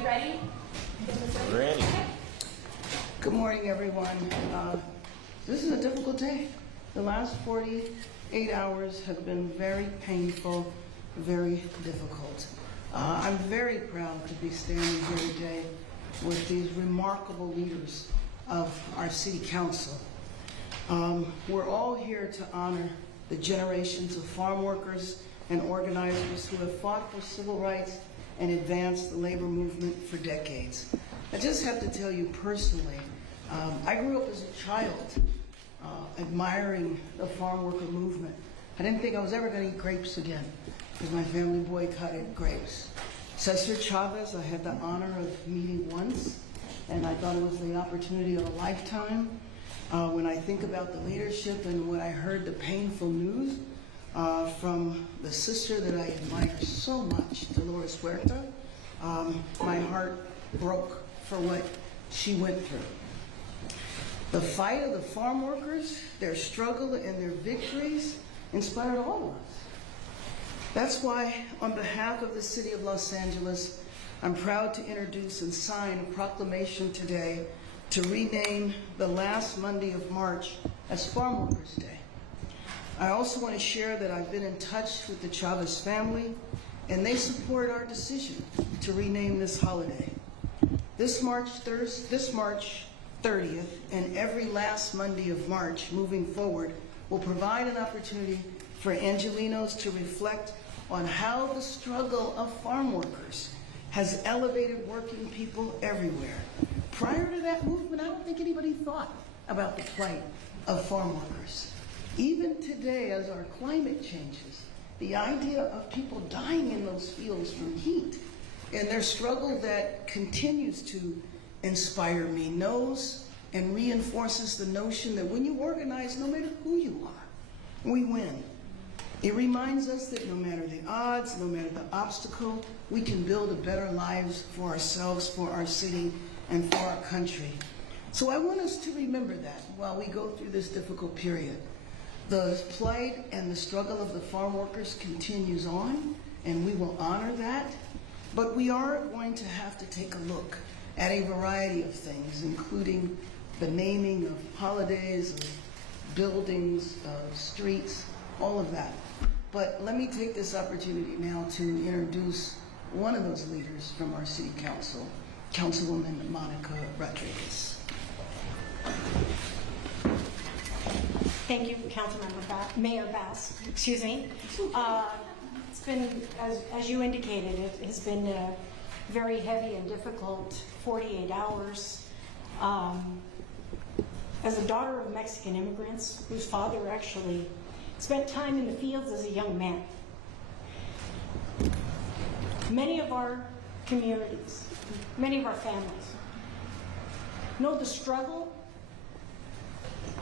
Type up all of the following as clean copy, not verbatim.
Everybody ready? Ready. Good morning, everyone. This is a difficult day. The last 48 hours have been very painful, very difficult. I'm very proud to be standing here today with these remarkable leaders of our city council. We're all here to honor the generations of farm workers and organizers who have fought for civil rights and advanced the labor movement for decades. I just have to tell you personally, I grew up as a child admiring the farm worker movement. I didn't think I was ever going to eat grapes again because my family boycotted grapes. Cesar Chavez, I had the honor of meeting once, and I thought it was the opportunity of a lifetime. When I think about the leadership and when I heard the painful news from the sister that I admire so much, Dolores Huerta, my heart broke for what she went through. The fight of the farm workers, their struggle and their victories inspired all of us. That's why, on behalf of the City of Los Angeles, I'm proud to introduce and sign a proclamation today to rename the last Monday of March as Farm Workers Day. I also want to share that I've been in touch with the Chavez family, and they support our decision to rename this holiday. This March 30th and every last Monday of March moving forward will provide an opportunity for Angelenos to reflect on how the struggle of farm workers has elevated working people everywhere. Prior to that movement, I don't think anybody thought about the plight of farm workers. Even today, as our climate changes, the idea of people dying in those fields from heat and their struggle that continues to inspire me knows and reinforces the notion that when you organize, no matter who you are, we win. It reminds us that no matter the odds, no matter the obstacle, we can build a better lives for ourselves, for our city, and for our country. So I want us to remember that while we go through this difficult period. The plight and the struggle of the farm workers continues on, and we will honor that. But we are going to have to take a look at a variety of things, including the naming of holidays, of buildings, of streets, all of that. But let me take this opportunity now to introduce one of those leaders from our city council, Councilwoman Monica Rodriguez. Thank you, Mayor Bass. Excuse me. It's been, as you indicated, it has been a very heavy and difficult 48 hours. As a daughter of Mexican immigrants, whose father actually spent time in the fields as a young man, many of our communities, many of our families know the struggle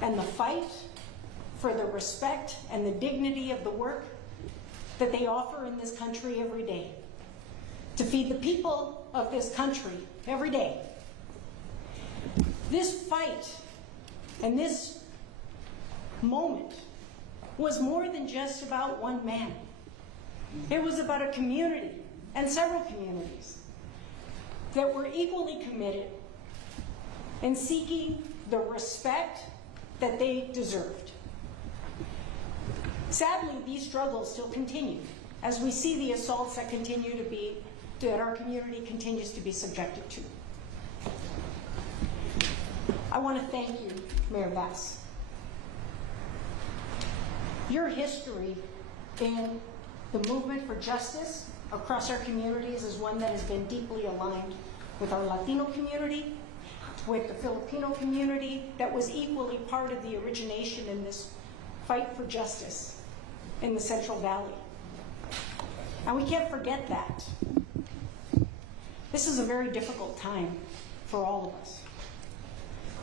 and the fight for the respect and the dignity of the work that they offer in this country every day, to feed the people of this country every day. This fight and this moment was more than just about one man. It was about a community and several communities that were equally committed in seeking the respect that they deserved. Sadly, these struggles still continue as we see the assaults that that our community continues to be subjected to. I want to thank you, Mayor Bass. Your history in the movement for justice across our communities is one that has been deeply aligned with our Latino community, with the Filipino community that was equally part of the origination in this fight for justice in the Central Valley. And we can't forget that. This is a very difficult time for all of us.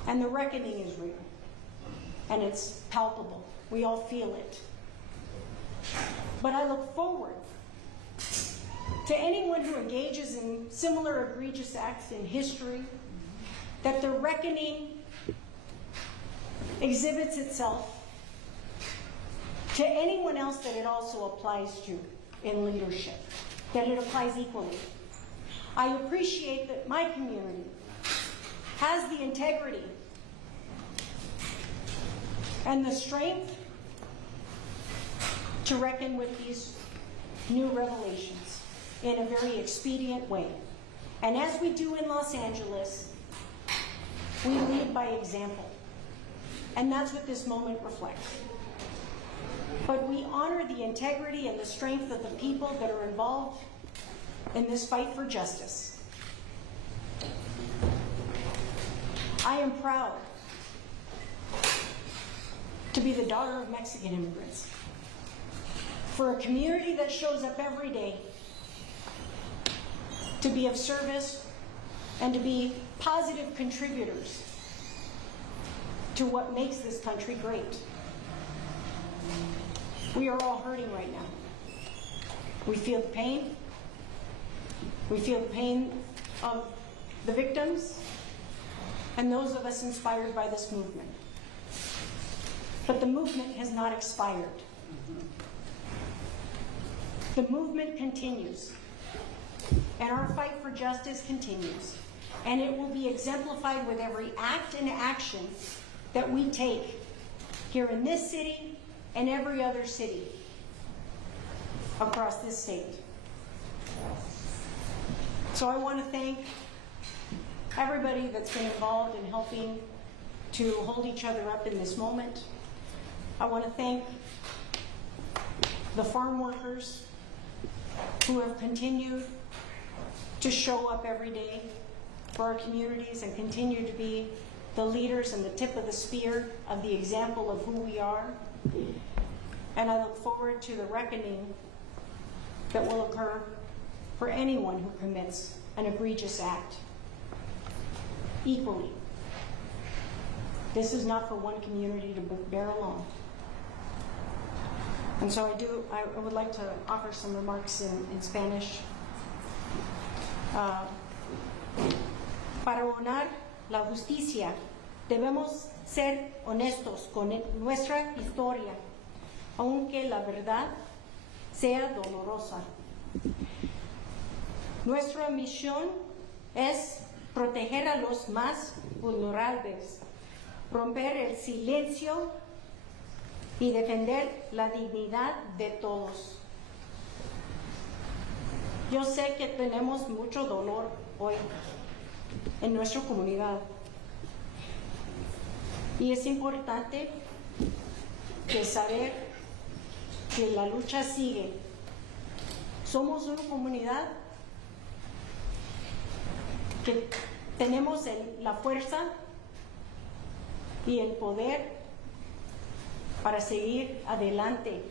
And the reckoning is real. And it's palpable. We all feel it. But I look forward to anyone who engages in similar egregious acts in history, that the reckoning exhibits itself to anyone else that it also applies to in leadership, that it applies equally. I appreciate that my community has the integrity and the strength to reckon with these new revelations in a very expedient way. And as we do in Los Angeles, we lead by example. And that's what this moment reflects. But we honor the integrity and the strength of the people that are involved in this fight for justice. I am proud to be the daughter of Mexican immigrants, for a community that shows up every day to be of service and to be positive contributors to what makes this country great. We are all hurting right now. We feel the pain. We feel the pain of the victims and those of us inspired by this movement. But the movement has not expired. The movement continues, and our fight for justice continues, and it will be exemplified with every act and action that we take here in this city and every other city across this state. So I want to thank everybody that's been involved in helping to hold each other up in this moment. I want to thank the farm workers who have continued to show up every day for our communities and continue to be the leaders and the tip of the spear of the example of who we are. And I look forward to the reckoning that will occur for anyone who commits an egregious act equally. This is not for one community to bear alone. And so I would like to offer some remarks in Spanish. Para abonar la justicia, debemos ser honestos con nuestra historia, aunque la verdad sea dolorosa. Nuestra misión es proteger a los más vulnerables, romper el silencio y defender la dignidad de todos. Yo sé que tenemos mucho dolor hoy en nuestra comunidad y es importante que saber que la lucha sigue. Somos una comunidad que tenemos la fuerza y el poder para seguir adelante.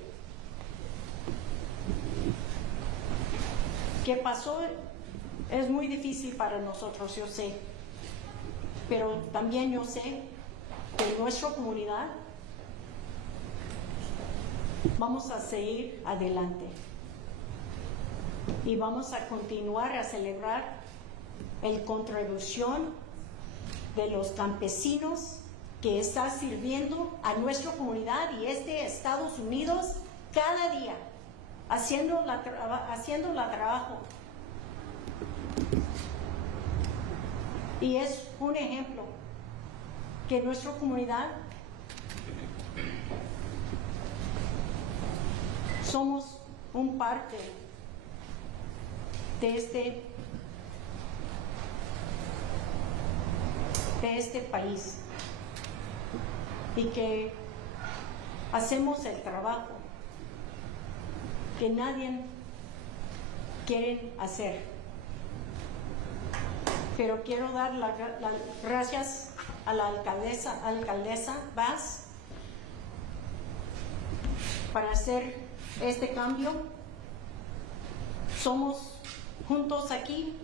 ¿Qué pasó? Es muy difícil para nosotros, yo sé, pero también yo sé que en nuestra comunidad vamos a seguir adelante y vamos a continuar a celebrar la contribución de los campesinos que está sirviendo a nuestra comunidad y Estados Unidos cada día, haciendo la trabajo. Y es un ejemplo que nuestra comunidad somos un parte de este país y que hacemos el trabajo que nadie quiere hacer. Pero quiero dar las gracias a la alcaldesa Vaz para hacer este cambio. Somos juntos aquí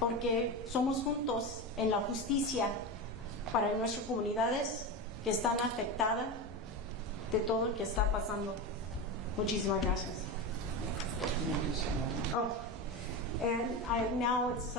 porque somos juntos en la justicia para nuestras comunidades que están afectadas de todo lo que está pasando. Muchísimas gracias. Oh, and now it's